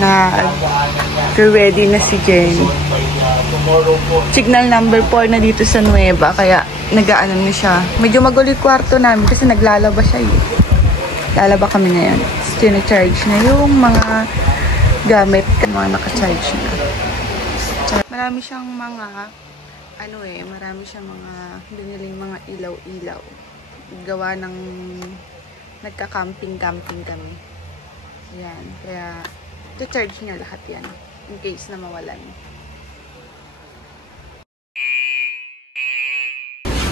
na ready na si Jenny. Signal number 4 na dito sa Nueva, kaya nag-aano na siya. Medyo magulo yung kwarto namin kasi naglalaba siya eh. Lalaba kami ngayon. Tina-charge na yung mga gamit, mga naka-charge na. Marami siyang mga marami siyang mga biniling mga ilaw-ilaw. Gawa ng nagka-camping-camping kami. Ayan, kaya ita-charge niya lahat yan in case na mawalan.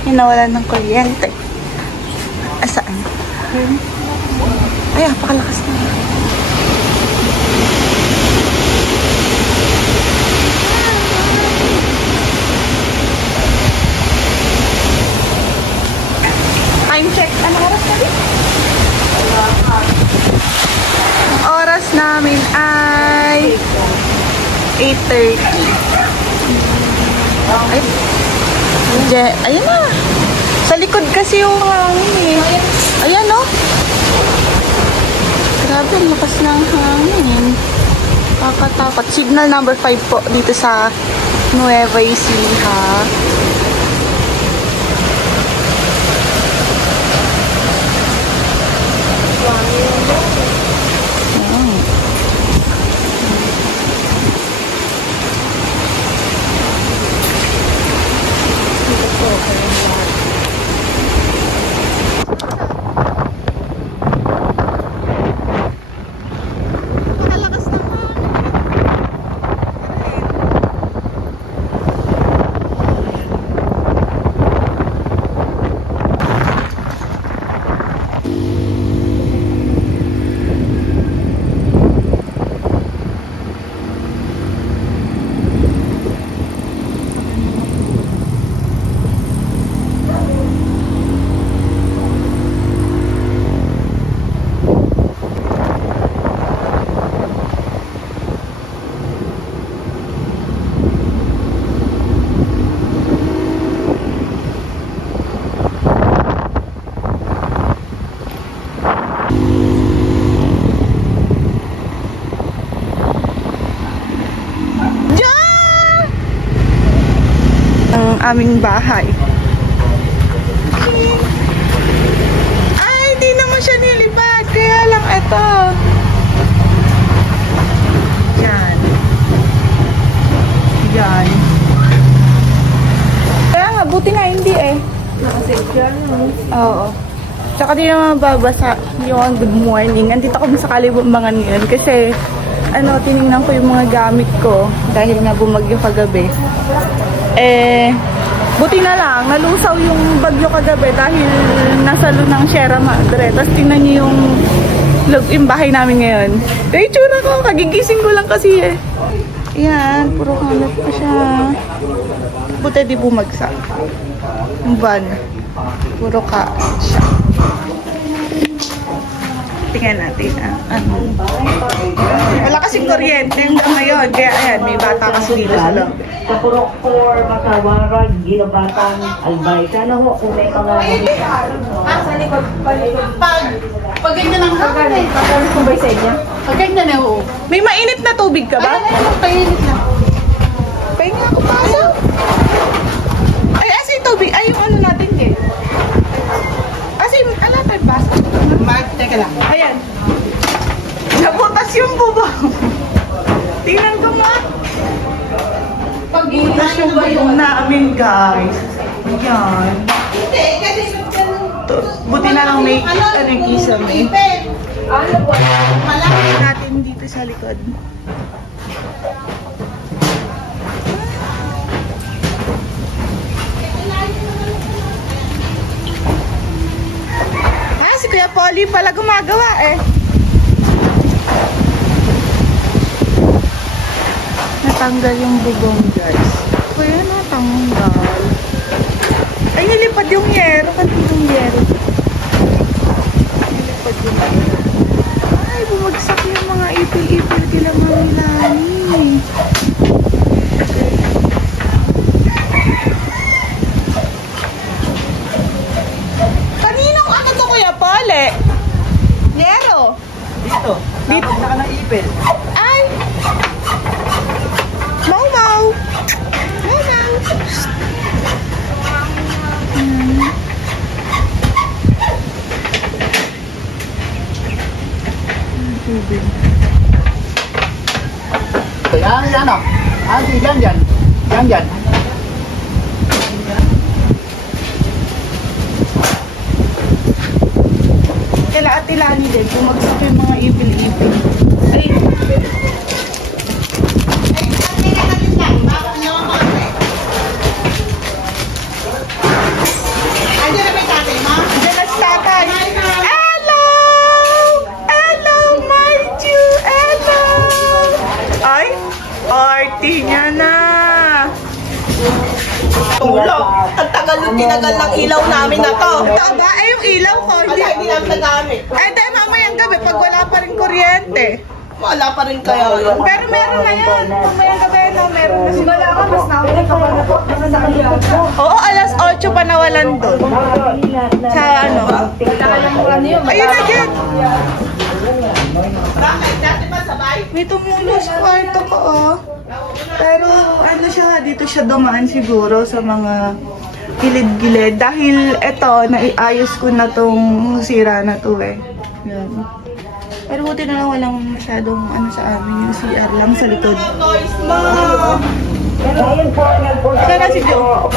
Yung nawalan ng kuryente. Asaan? Ay, pakalakas na. Time check. Anong oras namin? Ang oras namin ay 8:30. Ay, ayan na. Sa likod kasi yung hangin eh. Ayan o. Grabe, ang lakas ng hangin. Kakatakot. Signal number 5 po dito sa Nueva Ecija. Aming bahay. Ay, di naman siya nilipad. Kaya lang ito. Yan. Yan. Kaya nga, buti nga hindi eh. Nakasave yan. Oo. Tsaka di naman babasa yung good morning. Andito ako sa Kalibambangan ngayon kasi tinignan ko yung mga gamit ko dahil nga bumagyo kagabi. Buti na lang, nalusaw yung bagyo kagabi dahil nasa lunang Sierra Madre. Tapos tingnan nyo yung bahay namin ngayon. Kaya itsura ko, kagigising ko lang kasi eh. Ayan, puro kalat pa siya. Buti di bumagsak. Yung van, puro kalat siya. Tingnan natin wala kasing kuryente hanggang ngayon. Kaya ayan, may bata kasi dito sa loob. Sa Purokpor, Matawaran, Ginobatan, Albay. Sana ho, kung may pangalan. Sa likod, pag ganyan ang hangin. Kumbay sa inyo? Pag ganyan na ho. May mainit na tubig ka ba? Painit na. Pahinga ako paso. Ay, asa yung tubig? Ay, yung ano natin eh. Asa yung alatay ba? Teka lang. Ayan. Nabutas yung bubong. Tingnan ko mo. Nabutas yung bubong namin, guys. Ayan. Hindi, kasi Buti na lang may yung kisame. malaki Natin dito sa likod. Si Kuya Polly pala gumagawa eh. Natanggal yung bubong, guys. Kuya, natanggal. Ay, nilipad yung yero. Kanina yung yero. Nilipad yung yero. Ay, bumagsak yung mga ipil-ipil kila Mami Lani. Kaninong ano to, Kuya Polly? Yero. Dito. Dito. Naka ng ipil. Ay, Yan, yan o. Yan. Yan. Ati-lani din, bumagsak yung mga ipil-ipil. Ay, dyan na si tatay. Hello! Hello, Marju! Hello! Ay, arty niya na. Tulog. Ang tagal yung tinagal ng ilaw namin na to. Ito ba? Eh, yung ilaw ko. Wala, hindi namin nagamit. Eh, dahil mamayang gabi, pag wala pa rin kuryente. Wala pa rin kaya yun. Pero meron na yan. Mamayang gabi, no, meron na. Wala ka, mas nauli ka pa na. Oo, alas 8 pa nawalan doon. Sa ano? Ayun na dyan. Bakit? Dati ba sabay? May tumulo sa kwarto ko, oh. Pero ano siya, dito siya dumaan siguro sa mga gilid-gilid. Dahil eto, naiayos ko na tong sira na to eh. Yan. Pero buti na lang walang masyadong ano sa amin, yung CR lang sa likod. Toys mo! Saan na si Jo?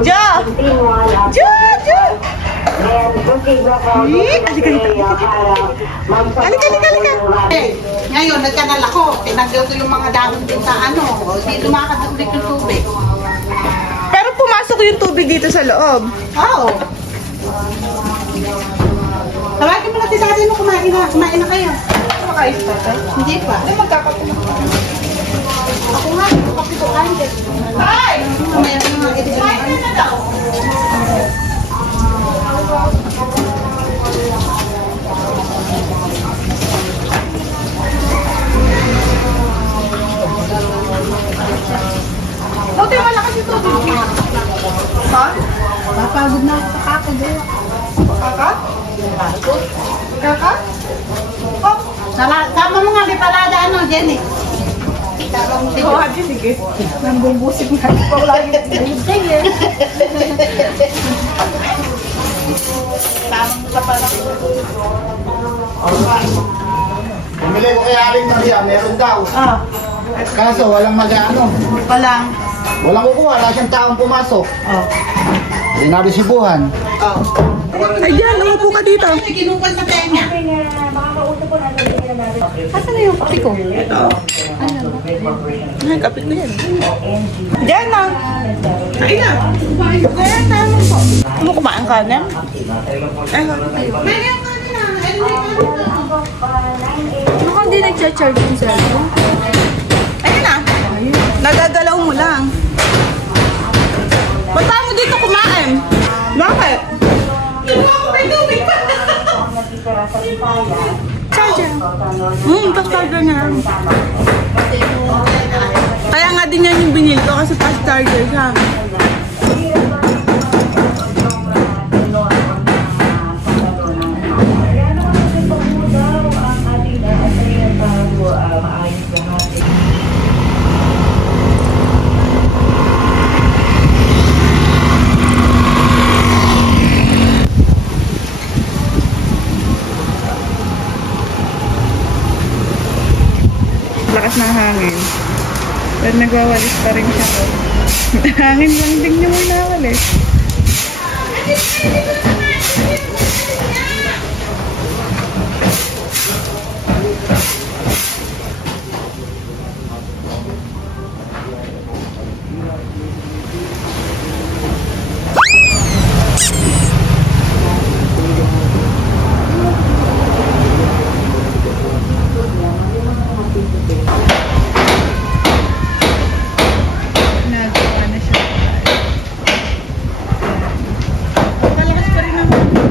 Jo! Jo! Jo! Halika. Eh, ngayon, nagkanal ako. Tinanggal ko yung mga dahon din sa ano. Hindi lumakad yung tubig. Pero pumasok yung tubig dito sa loob. Oo. Tawagin mo na si daddy mo, kumain na kayo. Makais pa ito? Hindi pa. Ay, magkakape na. Ako nga, kape ko kain din. Ay! Mamaya ko mga edisyon. Kain na daw. Buti malakas yung tubig. Ha? Papagod na ako sa kakagawa. Kaka? Oh, sama mo nga, di palada ano, Jenny. Oo, Haji, sige. Nambubusig na. Wala yung sige. Tama mo sa pala. Bumili ko kay Aling Maria, meron daw. Ah, Kaso walang mag-ano. palang. Walang kukuha, wala siyang taong pumasok. Oh. Hindi nabisibuhan. Oh. Ayan, umupo ka dito. Kinupal sa tenga. Asan na yung kape ko? Ito. Ay, kape ko yan. Diyan na. Ay na. Diyan, tama po. Ano kumain ka na? Ay, Mukhang di nag-charge yung cellphone. ayun na. Nagagalaw mo lang. Ba't tayo mo dito kumain? Bakit? Charger. Fast charger niya lang. Kaya nga din yan yung binil ko kasi fast charger siya. Lakas ng hangin. Pero nagwawalis pa rin siya. Hangin lang din niya muna walis. Nagawa na siya. Malakas pa rin ang hangin.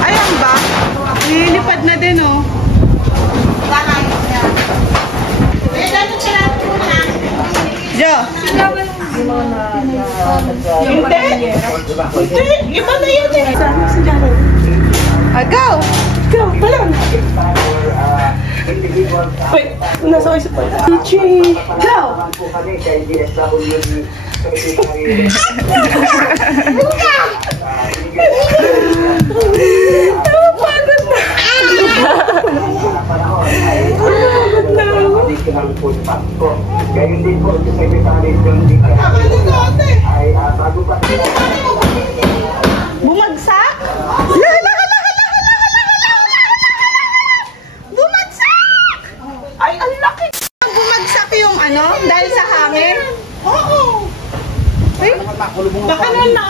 Ayan ba? Nilipad na din oh. Bakay. Eh, dami ka lang muna. Jo! Hindi. Iba na yun eh. Go! Go! Balang! Wait, nasa isa pa. DJ! Go! Pagod na! Pagod na ako. ng food Pasko. Gayun din po sa Secretary John D. ay bago pa Bumagsak? Hala! Bumagsak! Ay, ang laki! Bumagsak yung ano, dahil sa hangin? Oo! Ay, baka na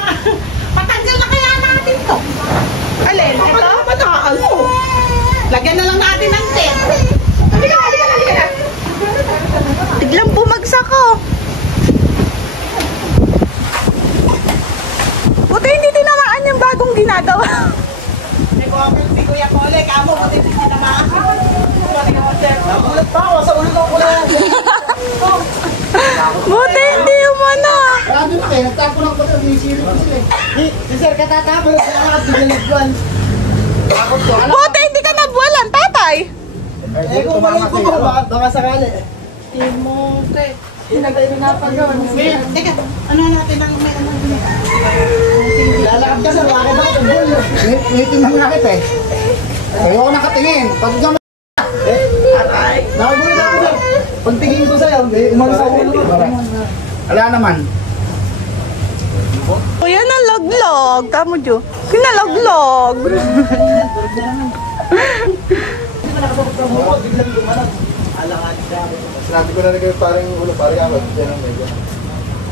patanggal na kaya natin to. Alin? Ito? Ano? Lagyan na lang natin ng tent. Halika na. Biglang bumagsak ko. Buti hindi tinamaan yung bagong ginagawa. Si Kuya Kole, kamo, buti hindi tinamaan. Nagulat pa ako, sa ulo ko lang. Buti hindi umano. Grabe na kayo, nagtapo lang ko ito, sinisili ko sila. Si Sir katatapos, nakakasigaligwan. Buti hindi ka nabuwalan, tatay. Eh kung walang ko, baka sakali. Timote. Tinagay mo na pa yun. Teka, ano natin ang may ano? Lalakad ka sa bakit ako tubol. Ulitin ng rakit eh. Ayoko nakatingin. Pag ka aray. Nakagulo na ako sir. Pagtingin ko sa'yo, umalis ako ulo. Wala naman. O yan ang log-log. Tamo, Jo. Kinalog-log. Sinabi ko na rin kayo parang ulo, parang ako.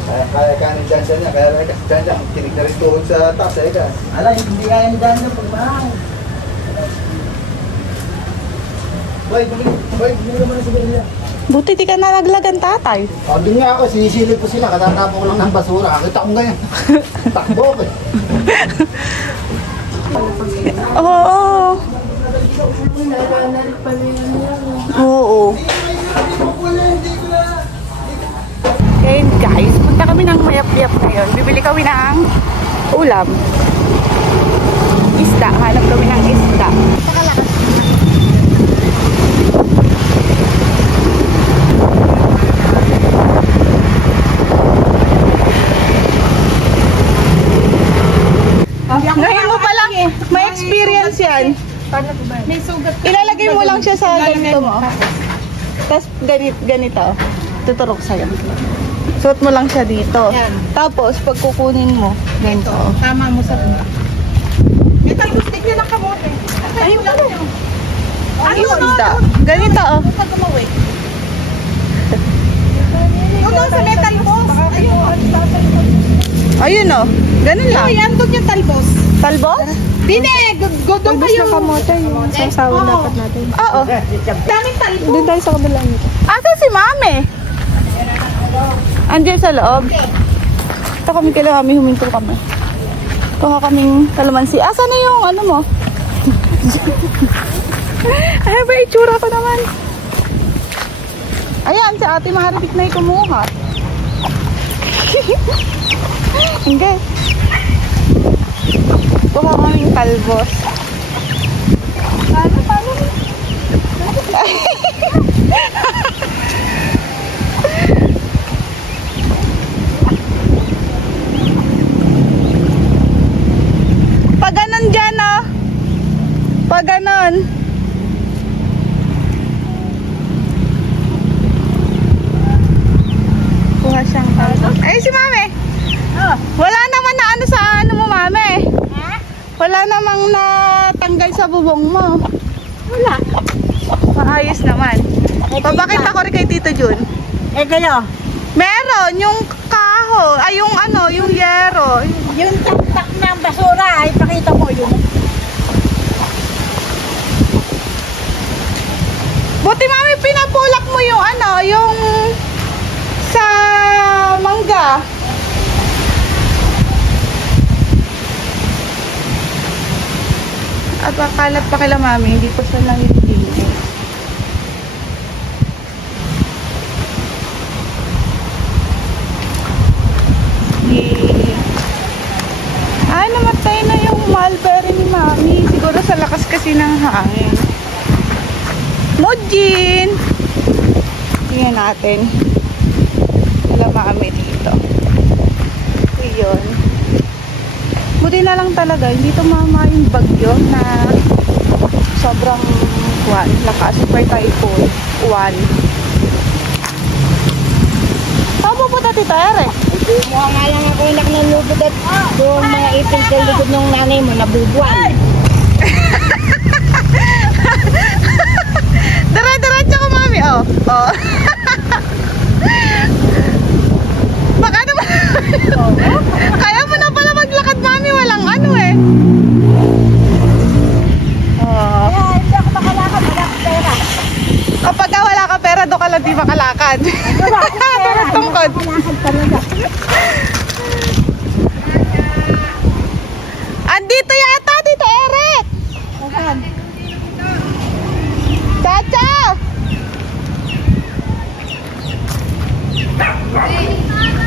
Kaya kanin dyan siya niya. Kaya rin dyan siya. Kinig na rin tuhod sa taas. Ala, hindi kaya ni dyan niya pagmahal. Boy, bumili naman sa ganyan. Buti di ka nalaglagan, tatay. O, doon nga ako, sinisilip ko sila. Katatapo ko lang ng basura. Kakita ko ganyan. Takbo ko eh. Oo. Oo. Ngayon guys, punta kami ng mayap-yap ngayon. Bibili kami ng ulam. Isda. Hanap kami ng isda. Ngayon mo pala, may experience yan. May sugat. Ilalagay mo lang siya sa ganito mo. Tapos ganito. Tuturok sa'yo. Suot mo lang siya dito. Yan. Tapos, pag kukunin mo, ganito. Tama mo sa bunda. May talbustik niya ng kamote. Ayun lang yun. Yung isda. Ganito, oh. Sa gumawi. Yung doon sa metal boss. Ayun. Ayun, oh. Ganun lang. Yan doon yung talbos. Talbos? Dine, doon kayo. kamote. Yung sasawa dapat natin. Oo. Daming talbos. Doon tayo sa kabila nito. Asa si Mami? Andiyan sa loob. Ito kami kila Mami, huminto kami. Kuha kaming kalamansi. Asa na yung ano mo? Ay, ba itsura ko naman. Ayan, si ate maharapit na yung kumuha. Okay. Kuha kaming talbos. Paano? Pag ganon dyan, oh. Pag ganon. Kuha siyang talbos. Ay, si Mami. Wala naman na ano sa ano mo, Mami. Wala namang natanggal sa bubong mo. Wala. Maayos naman. Papakita ko rin kay Tito Jun. Eh, kayo? Meron, yung kaho, ay yung ano, yung yero. Yung taktak ng basura, ay pakita mo yun. Buti Mami, pinapulak mo yung ano, yung sa mangga. At akalat pa kila Mami, hindi pa sa lang yung linis. Ay, namatay na yung mulberry ni Mami. Siguro sa lakas kasi ng hangin. Mojin! Tingnan natin. Wala Mami dito. Yun. Buti na lang talaga. Hindi tumama yung bagyo na sobrang lakas. Super typhoon. Saan pupunta Tita Ere? Mukha nga lang ako yung nakanulubod at yung mga ipin sa likod ng nanay mo nabubuan. Diretso ko, Mami. Oh. Oh. Baka naman. Kaya mo na pala maglakad, Mami. Walang ano eh. Oh. Kaya hindi ako makalakad, wala akong pera. Kapag wala ka pera, doon ka lang di makalakad. Wala akong pera, hindi ako Tungkod. makalakad talaga. Andito yata, Tito Eric. Saan? Chacha!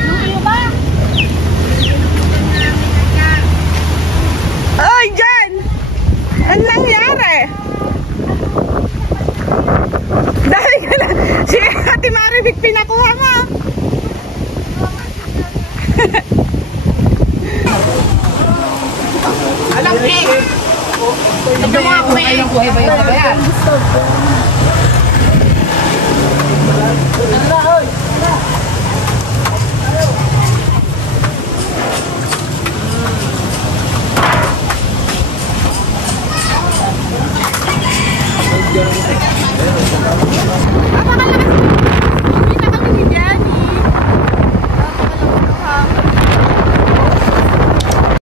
Luyo ba? Oy, Jan! Anong nangyari? Dahil ka na, si Ate Maribik pinakuha mo. Alam eh! Ito mga kumain.